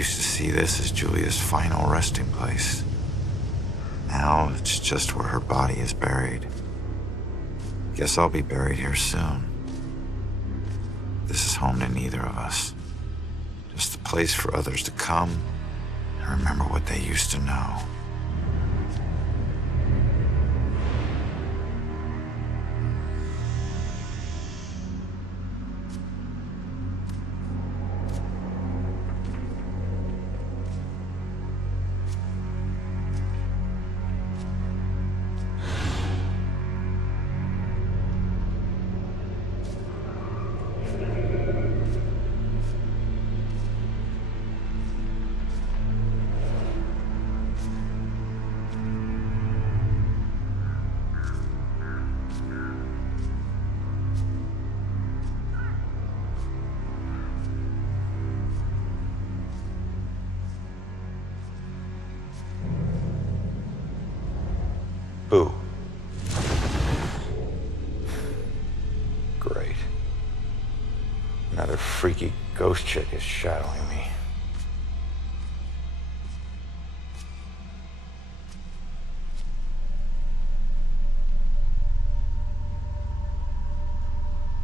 used to see this as Julia's final resting place. Now it's just where her body is buried. Guess I'll be buried here soon. This is home to neither of us. Just a place for others to come and remember what they used to know. Boo. Great. Another freaky ghost chick is shadowing me.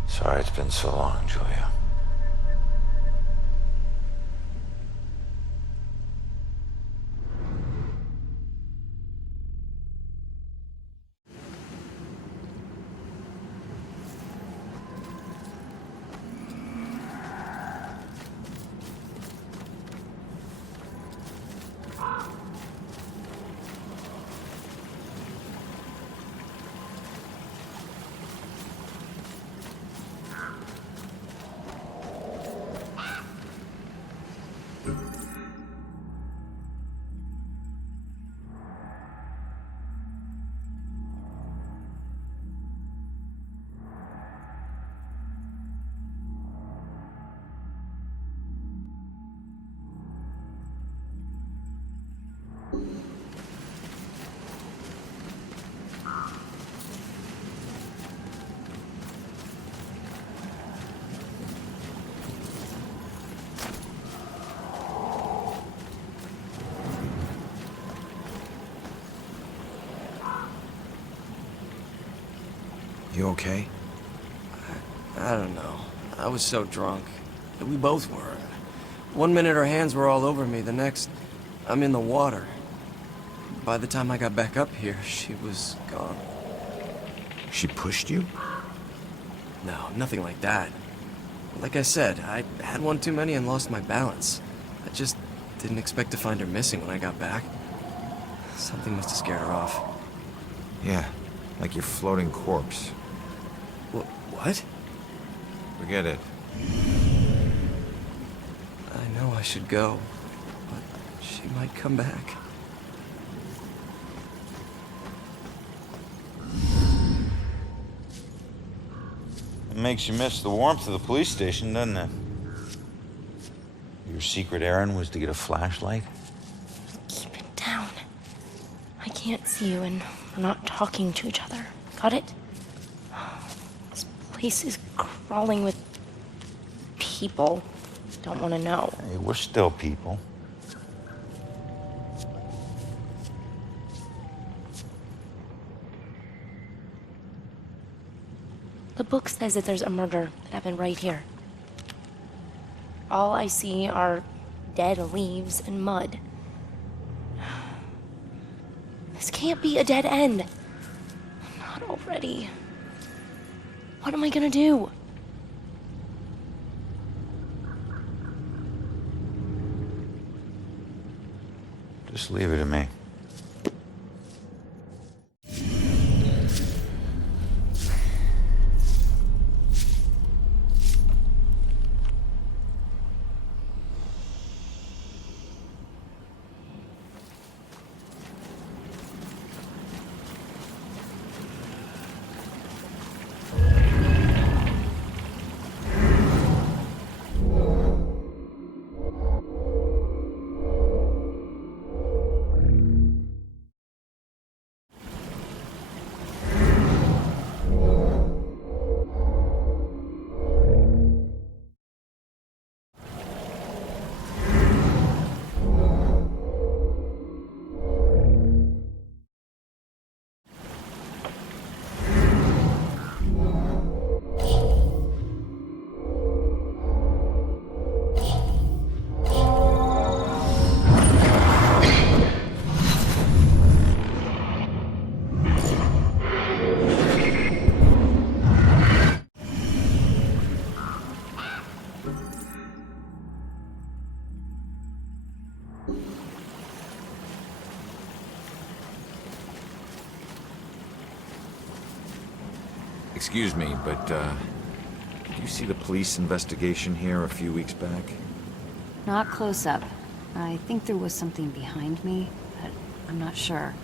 Sorry it's been so long, Julia. You okay? I don't know. I was so drunk. We both were. One minute her hands were all over me, the next, I'm in the water. By the time I got back up here, she was gone. She pushed you? No, nothing like that. Like I said, I had one too many and lost my balance. I just didn't expect to find her missing when I got back. Something must have scared her off. Yeah, like your floating corpse. What? Forget it. I know I should go, but she might come back. It makes you miss the warmth of the police station, doesn't it? Your secret errand was to get a flashlight? Keep it down. I can't see you and we're not talking to each other. Got it? This place is crawling with people. Don't want to know. Hey, we're still people. The book says that there's a murder that happened right here. All I see are dead leaves and mud. This can't be a dead end. Not already. What am I gonna do? Just leave it to me. Excuse me, but, did you see the police investigation here a few weeks back? Not close up. I think there was something behind me, but I'm not sure.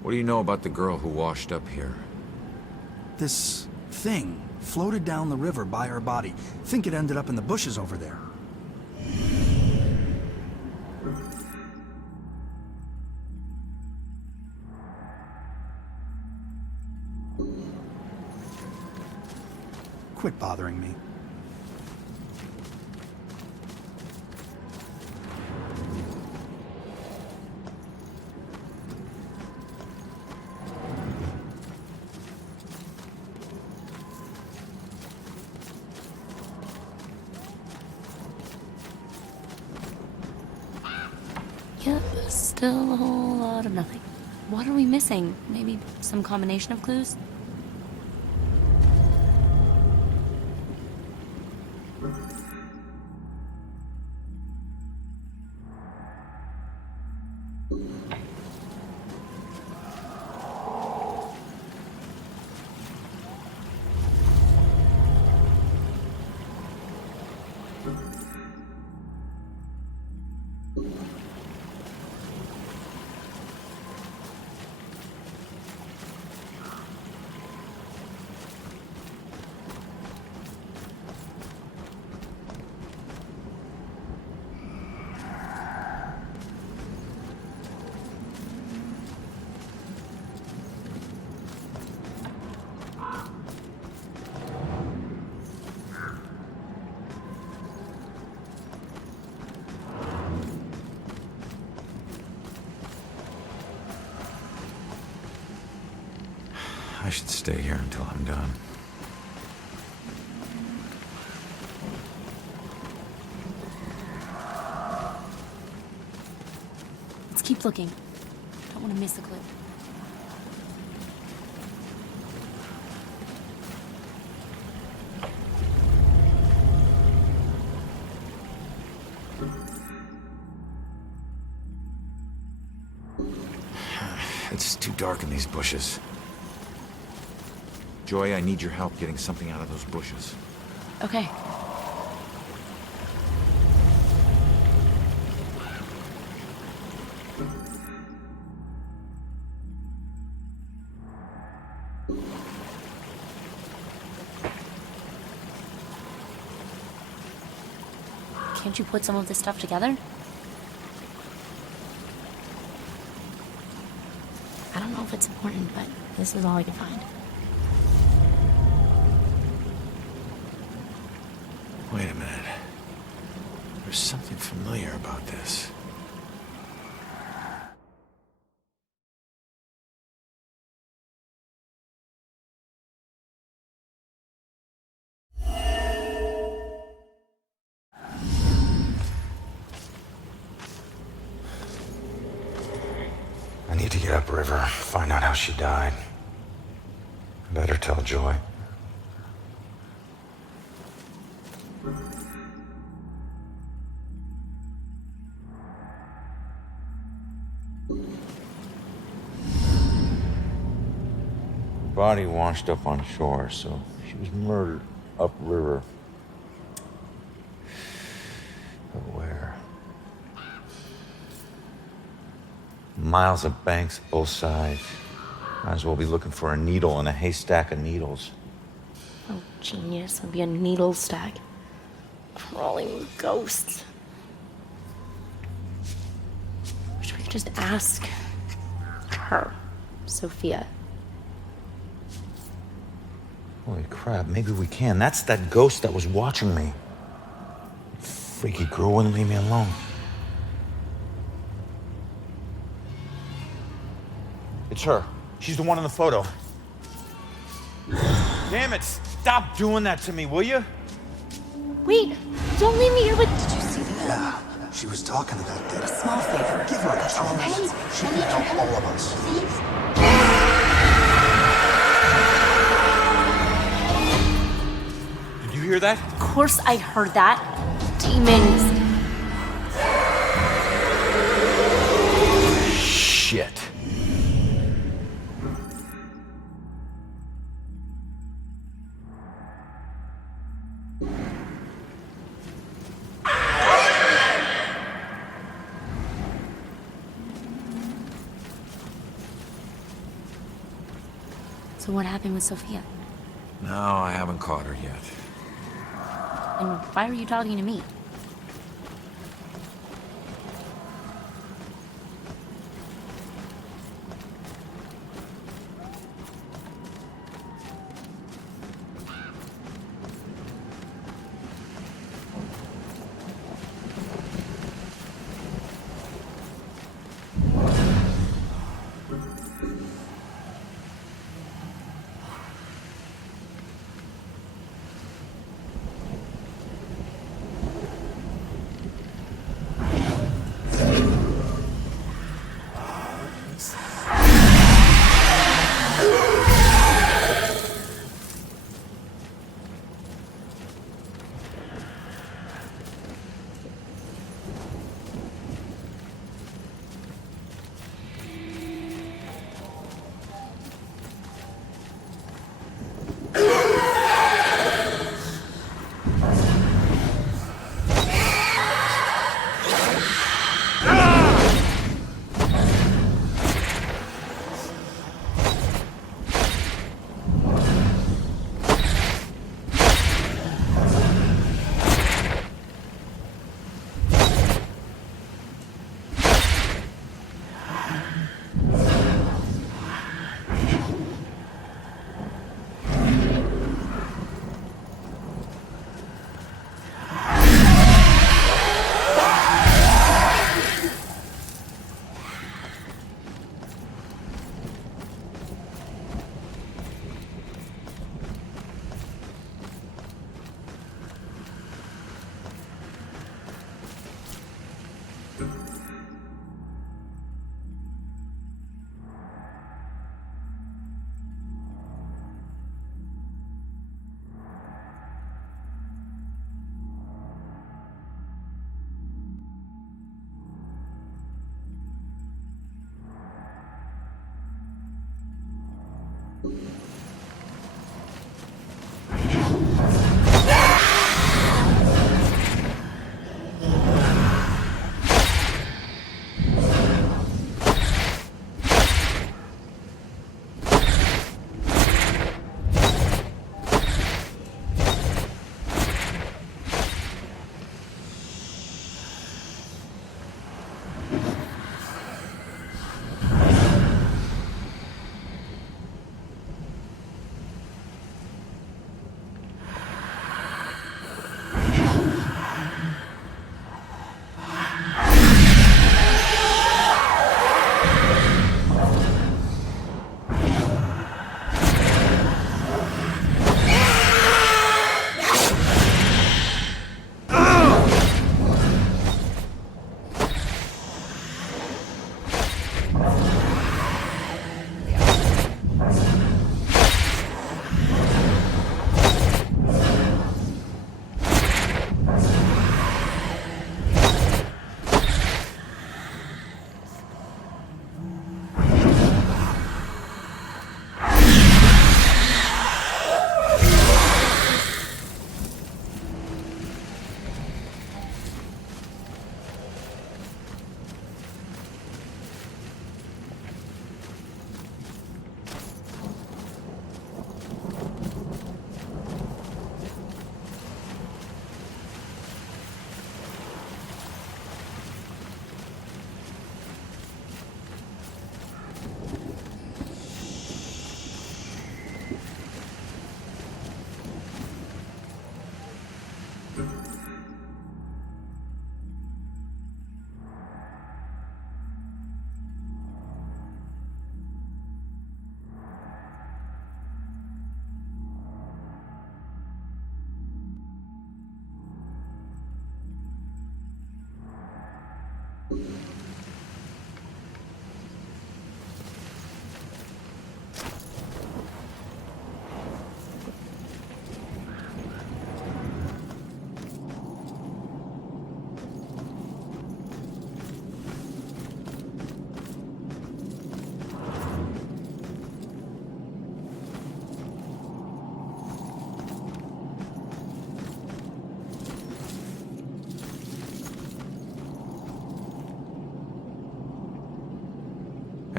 What do you know about the girl who washed up here? This thing floated down the river by her body. Think it ended up in the bushes over there. Quit bothering me. Yep, still a whole lot of nothing. What are we missing? Maybe some combination of clues? I should stay here until I'm done. Let's keep looking. Don't want to miss a clue. It's too dark in these bushes. Joy, I need your help getting something out of those bushes. Okay. Can't you put some of this stuff together? I don't know if it's important, but this is all I could find. Wait a minute. There's something familiar about this. I need to get upriver, find out how she died. Better tell Joy. Body washed up on shore, so she was murdered upriver. But where? Miles of banks both sides. Might as well be looking for a needle in a haystack of needles. Oh, genius. It'll be a needle stack. Crawling ghosts. Wish we could just ask her, Sophia. Holy crap, maybe we can. That's that ghost that was watching me. Freaky girl wouldn't leave me alone. It's her. She's the one in the photo. Damn it, stop doing that to me, will you? Wait! Don't leave me here with... Did you see that? Yeah, she was talking to that dead. A small favor. Give her a That's all I chance. ask. She can help all of us. Did you hear that? Of course I heard that. Demons. Shit. So what happened with Sophia? No, I haven't caught her yet. And why were you talking to me?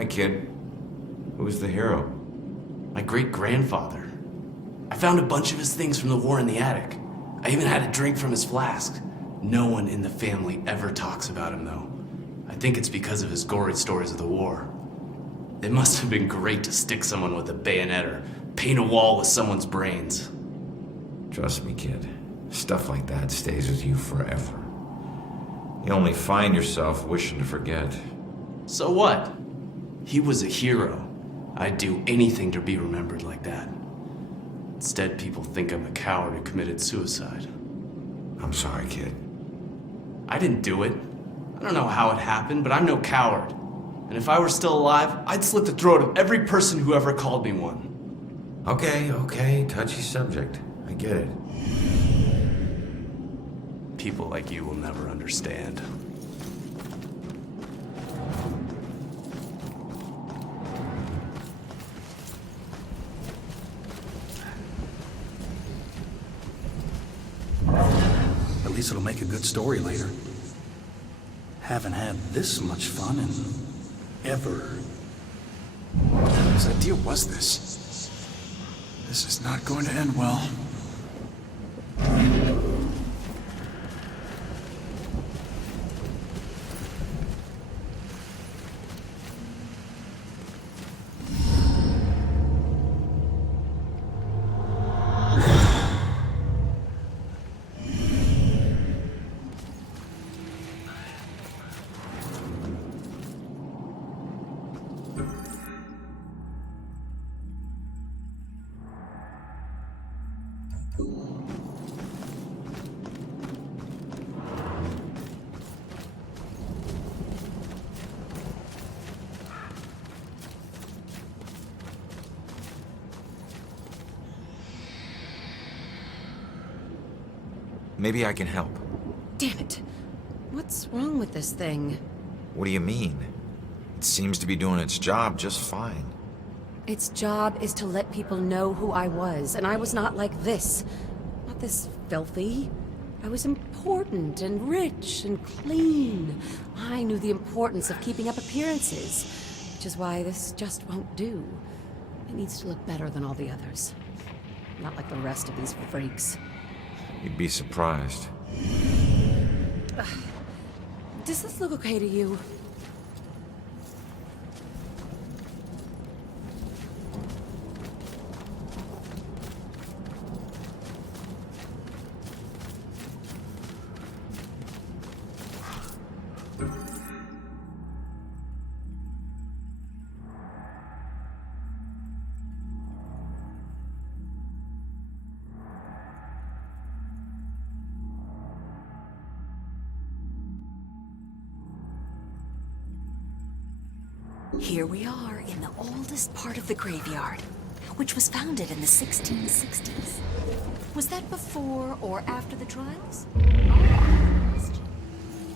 kid. Who's the hero? My great-grandfather. I found a bunch of his things from the war in the attic. I even had a drink from his flask. No one in the family ever talks about him, though. I think it's because of his gory stories of the war. It must have been great to stick someone with a bayonet or paint a wall with someone's brains. Trust me, kid. Stuff like that stays with you forever. You only find yourself wishing to forget. So what? He was a hero. I'd do anything to be remembered like that. Instead, people think I'm a coward who committed suicide. I'm sorry, kid. I didn't do it. I don't know how it happened, but I'm no coward. And if I were still alive, I'd slit the throat of every person who ever called me one. Okay, touchy subject. I get it. People like you will never understand. At least it'll make a good story later. Haven't had this much fun in ever. Whose idea was this? This is not going to end well. Maybe I can help. Damn it. What's wrong with this thing? What do you mean? It seems to be doing its job just fine. Its job is to let people know who I was, and I was not like this. Not this filthy. I was important and rich and clean. I knew the importance of keeping up appearances, which is why this just won't do. It needs to look better than all the others. Not like the rest of these freaks. You'd be surprised. Does this look okay to you? Here we are in the oldest part of the graveyard, which was founded in the 1660s. Was that before or after the trials?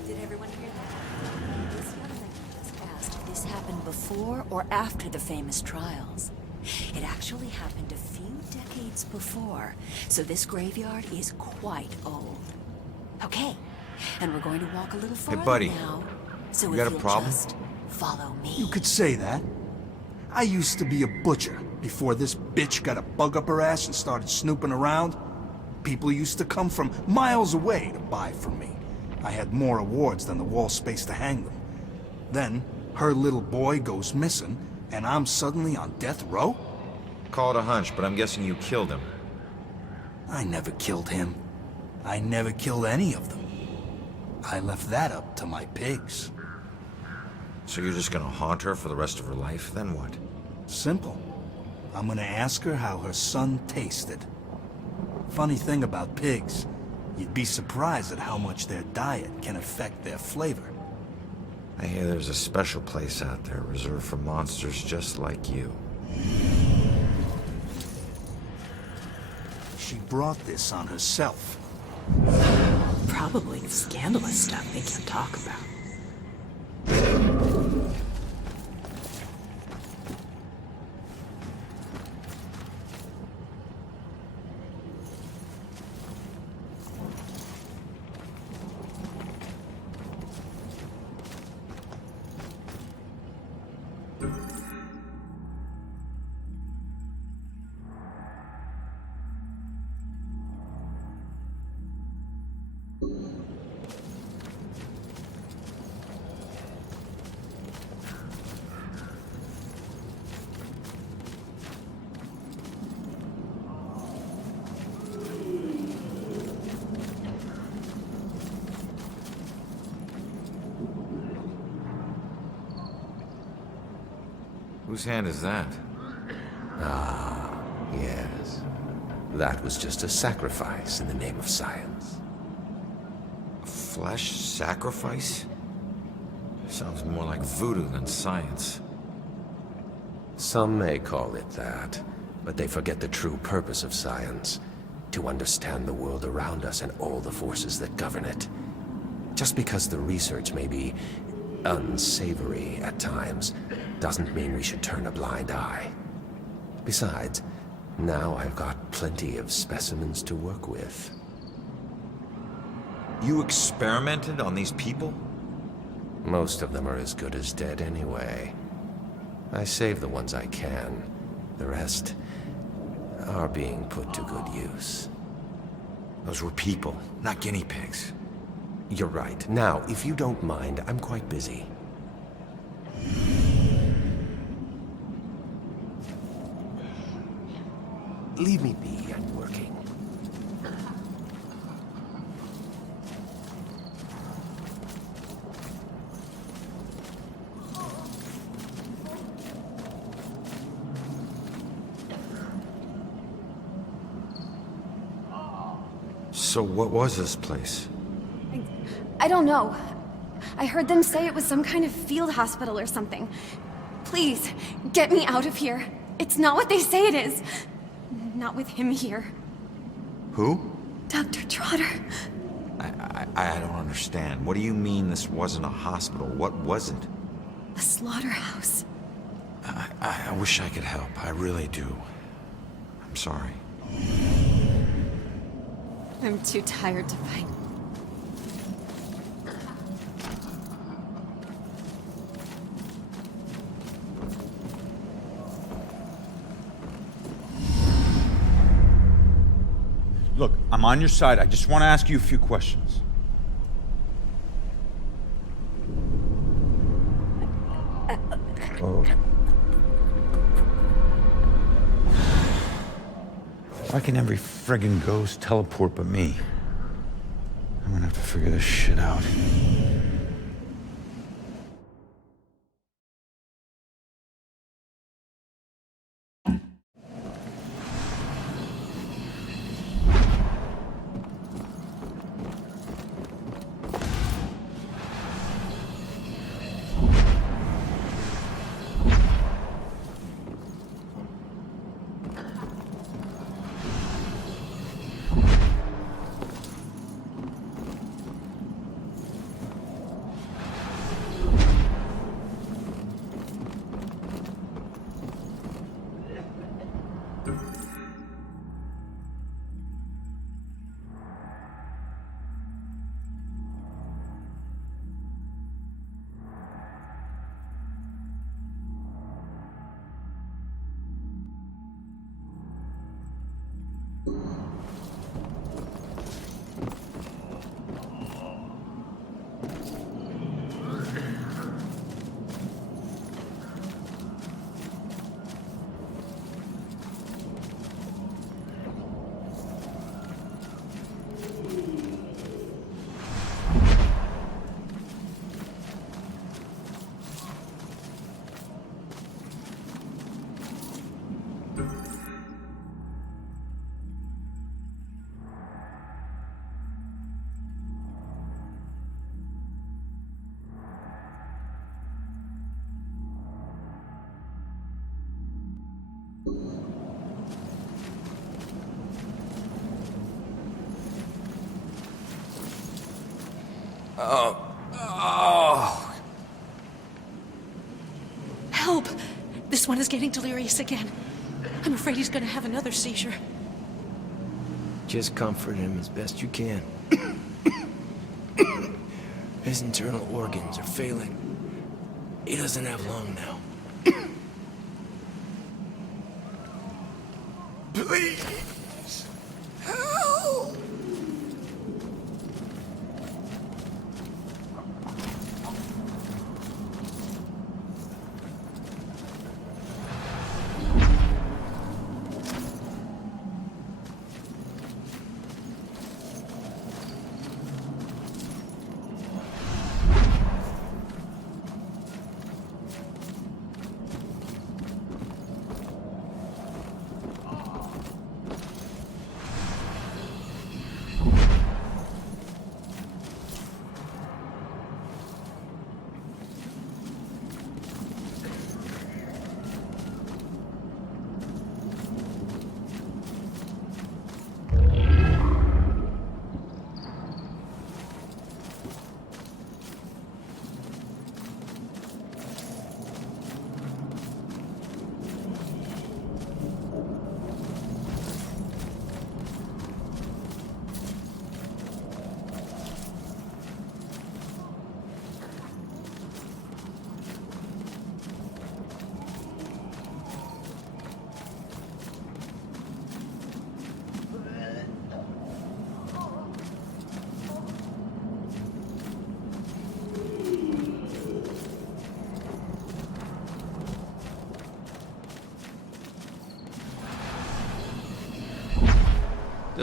Did everyone hear that? This young man was asked if this happened before or after the famous trials. It actually happened a few decades before, so this graveyard is quite old. Okay, and we're going to walk a little farther buddy. now. So You if got a you'll problem? just follow me. You could say that. I used to be a butcher before this bitch got a bug up her ass and started snooping around. People used to come from miles away to buy from me. I had more awards than the wall space to hang them. Then, her little boy goes missing, and I'm suddenly on death row? Call it a hunch, but I'm guessing you killed him. I never killed him. I never killed any of them. I left that up to my pigs. So you're just gonna haunt her for the rest of her life? Then what? Simple. I'm gonna ask her how her son tasted. Funny thing about pigs, you'd be surprised at how much their diet can affect their flavor. I hear there's a special place out there reserved for monsters just like you. She brought this on herself. Probably the scandalous stuff they can't talk about. Whose hand is that? Ah, yes. That was just a sacrifice in the name of science. A flesh sacrifice? Sounds more like voodoo than science. Some may call it that, but they forget the true purpose of science. To understand the world around us and all the forces that govern it. Just because the research may be unsavory at times, doesn't mean we should turn a blind eye. Besides, now I've got plenty of specimens to work with. You experimented on these people? Most of them are as good as dead anyway. I save the ones I can. The rest are being put to good use. Those were people, not guinea pigs. You're right. Now, if you don't mind, I'm quite busy. Leave me be, I'm working. So what was this place? I don't know. I heard them say it was some kind of field hospital or something. Please, get me out of here. It's not what they say it is. Not with him here. Who? Dr. Trotter. I don't understand. What do you mean this wasn't a hospital? What was it? A slaughterhouse. I wish I could help. I really do. I'm sorry. I'm too tired to fight. Look, I'm on your side. I just want to ask you a few questions. Oh. Why can every friggin' ghost teleport but me? I'm gonna have to figure this shit out. Help! This one is getting delirious again. I'm afraid he's gonna have another seizure. Just comfort him as best you can. His internal organs are failing. He doesn't have long now. Please! Help!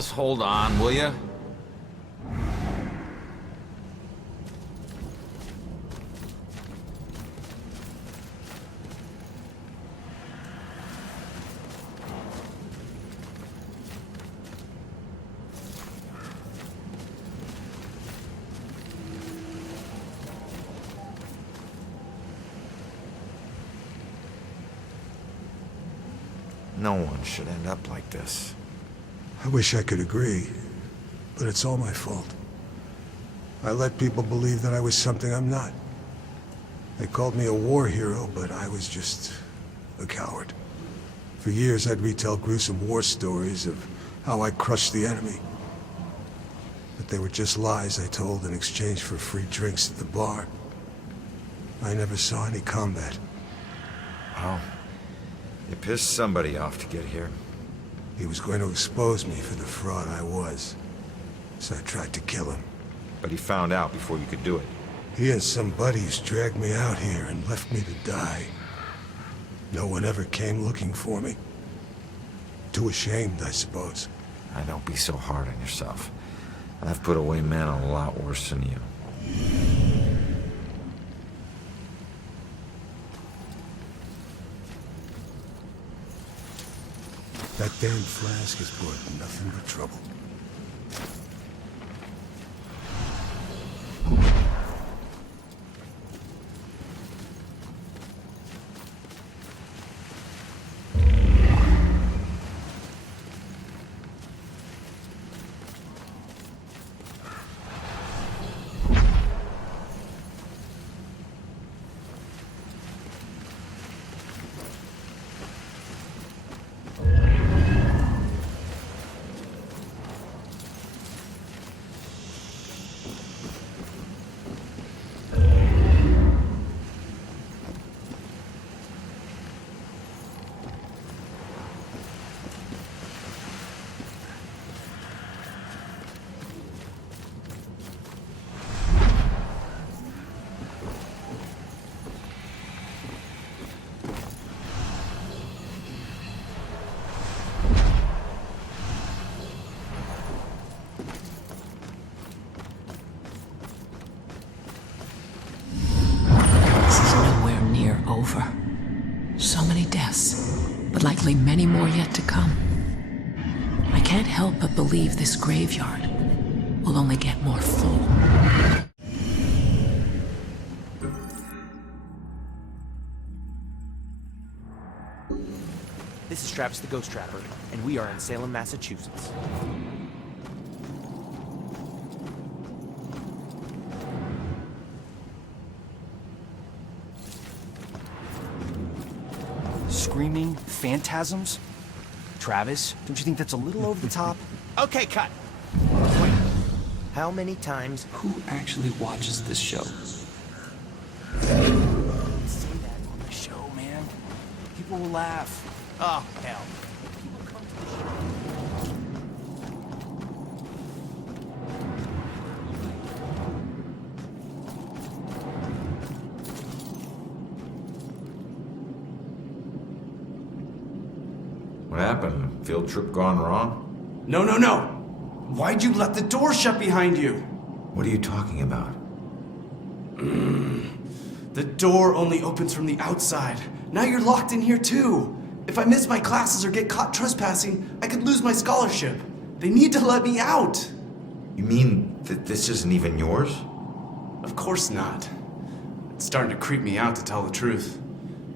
Just hold on, will you? No one should end up like this. I wish I could agree, but it's all my fault. I let people believe that I was something I'm not. They called me a war hero, but I was just a coward. For years, I'd retell gruesome war stories of how I crushed the enemy. But they were just lies I told in exchange for free drinks at the bar. I never saw any combat. Well, you pissed somebody off to get here. He was going to expose me for the fraud I was. So I tried to kill him. But he found out before you could do it. He and some buddies dragged me out here and left me to die. No one ever came looking for me. Too ashamed, I suppose. Now, don't be so hard on yourself. I've put away men a lot worse than you. That damn flask has brought nothing but trouble. Over. So many deaths, but likely many more yet to come. I can't help but believe this graveyard will only get more full. This is Travis the Ghost Trapper, and we are in Salem, Massachusetts. Screaming phantasms? Travis, don't you think that's a little over the top? Okay, cut! Wait, how many times? Who actually watches this show? Say that on the show, man. People will laugh. Oh, hell. People come to the show. What happened? Field trip gone wrong? No, no, no! Why'd you let the door shut behind you? What are you talking about? The door only opens from the outside. Now you're locked in here too. If I miss my classes or get caught trespassing, I could lose my scholarship. They need to let me out. You mean that this isn't even yours? Of course not. It's starting to creep me out, to tell the truth.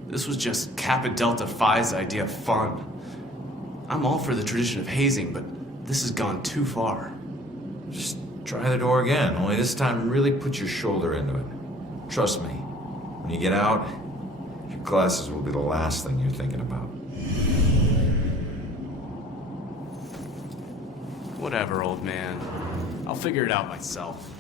This was just Kappa Delta Phi's idea of fun. I'm all for the tradition of hazing, but this has gone too far. Just try the door again, only this time really put your shoulder into it. Trust me, when you get out, your classes will be the last thing you're thinking about. Whatever, old man. I'll figure it out myself.